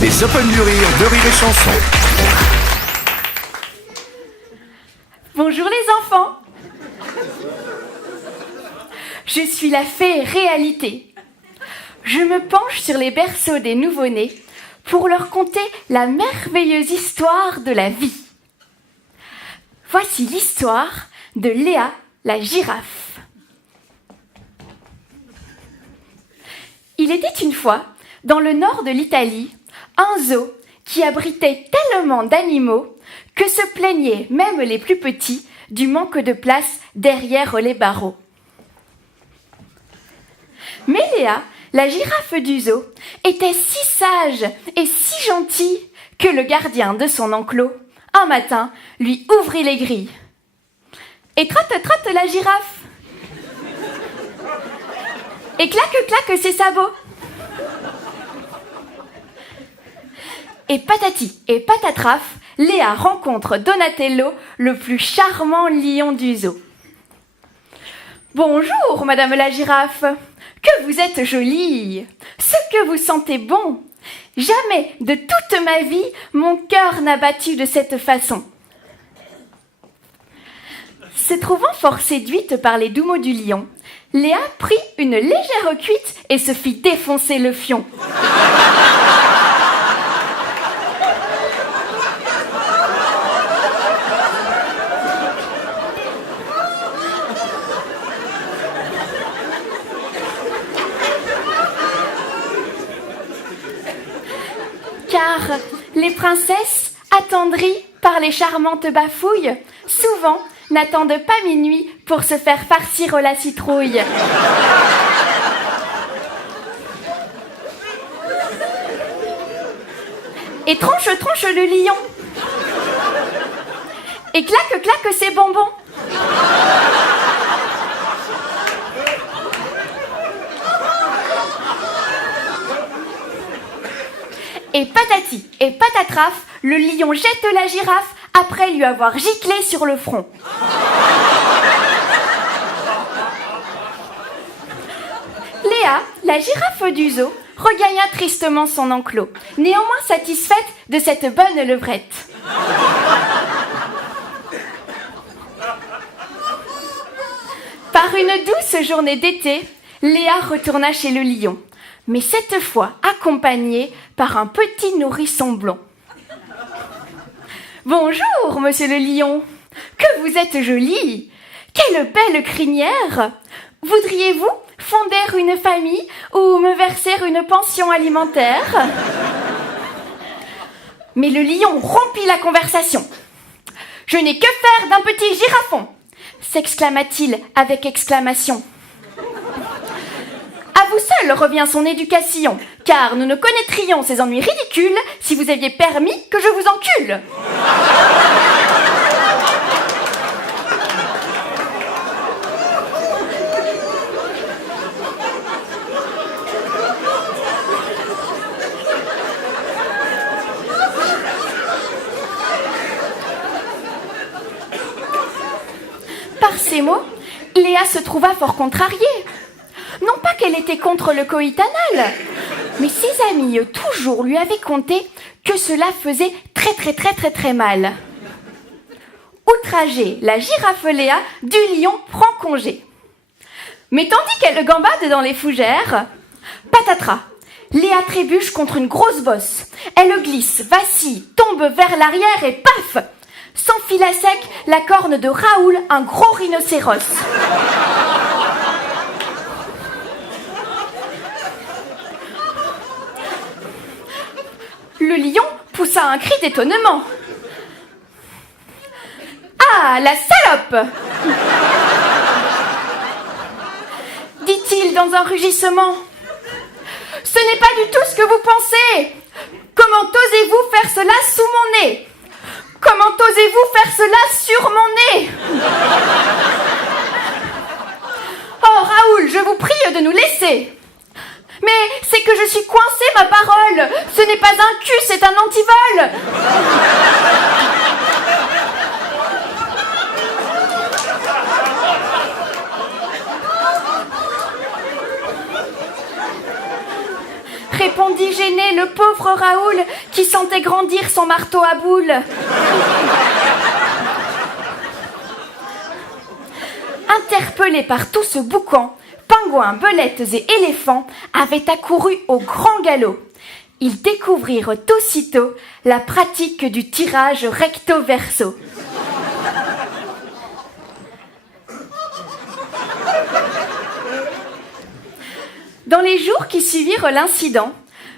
Les Open du Rire de Rire et Chanson. Bonjour les enfants. Je suis la fée Réalité. Je me penche sur les berceaux des nouveau-nés pour leur conter la merveilleuse histoire de la vie. Voici l'histoire de Léa, la girafe. Il était une fois, dans le nord de l'Italie, un zoo qui abritait tellement d'animaux que se plaignaient même les plus petits du manque de place derrière les barreaux. Mais Léa, la girafe du zoo, était si sage et si gentille que le gardien de son enclos, un matin, lui ouvrit les grilles. Et trotte la girafe. Et claque ses sabots. Et patati et patatraf, Léa rencontre Donatello, le plus charmant lion du zoo. « Bonjour, madame la girafe, que vous êtes jolie, ce que vous sentez bon. Jamais de toute ma vie, mon cœur n'a battu de cette façon. » Se trouvant fort séduite par les doux mots du lion, Léa prit une légère cuite et se fit défoncer le fion. Car les princesses, attendries par les charmantes bafouilles, souvent n'attendent pas minuit pour se faire farcir la citrouille. Et tranche le lion. Et claque ses bonbons. Et patati et patatraf, le lion jette la girafe après lui avoir giclé sur le front. Léa, la girafe du zoo, regagna tristement son enclos, néanmoins satisfaite de cette bonne levrette. Par une douce journée d'été, Léa retourna chez le lion, mais cette fois accompagnée par un petit nourrisson blond. « Bonjour, monsieur le lion, que vous êtes joli, quelle belle crinière. Voudriez-vous fonder une famille ou me verser une pension alimentaire ?» Mais le lion rompit la conversation. « Je n'ai que faire d'un petit girafon !» s'exclama-t-il avec exclamation. À vous seul revient son éducation, car nous ne connaîtrions ces ennuis ridicules si vous aviez permis que je vous encule. Par ces mots, Léa se trouva fort contrariée. Non pas qu'elle était contre le coït anal, mais ses amis toujours lui avaient conté que cela faisait très mal. Outragée, la girafe Léa du lion prend congé. Mais tandis qu'elle gambade dans les fougères, patatras, Léa trébuche contre une grosse bosse. Elle glisse, vacille, tombe vers l'arrière et paf, s'enfile à sec la corne de Raoul, un gros rhinocéros. Le lion poussa un cri d'étonnement. « Ah, la salope !» dit-il dans un rugissement. « Ce n'est pas du tout ce que vous pensez. Comment osez-vous faire cela sous mon nez? Comment osez-vous faire cela sur mon nez? Oh, Raoul, je vous prie de nous laisser. Mais c'est que je suis coincée, ma parole. Ce n'est pas un cul, c'est un antivol. » répondis-je le pauvre Raoul qui sentait grandir son marteau à boules. Interpellés par tout ce boucan, pingouins, belettes et éléphants avaient accouru au grand galop. Ils découvrirent aussitôt la pratique du tirage recto-verso. Dans les jours qui suivirent l'incident,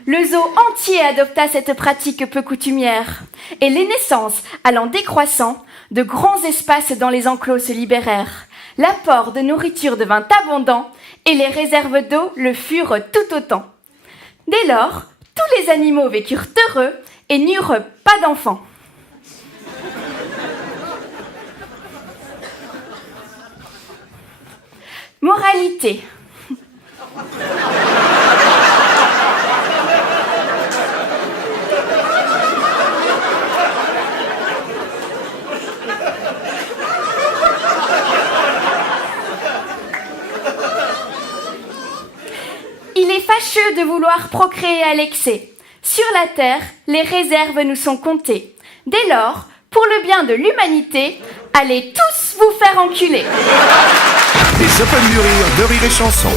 le zoo entier adopta cette pratique peu coutumière, et les naissances allant décroissant, de grands espaces dans les enclos se libérèrent. L'apport de nourriture devint abondant, et les réserves d'eau le furent tout autant. Dès lors, tous les animaux vécurent heureux et n'eurent pas d'enfants. Moralité. Il est fâcheux de vouloir procréer à l'excès. Sur la terre, les réserves nous sont comptées. Dès lors, pour le bien de l'humanité, allez tous vous faire enculer. Les Open du Rire de Rire et Chanson.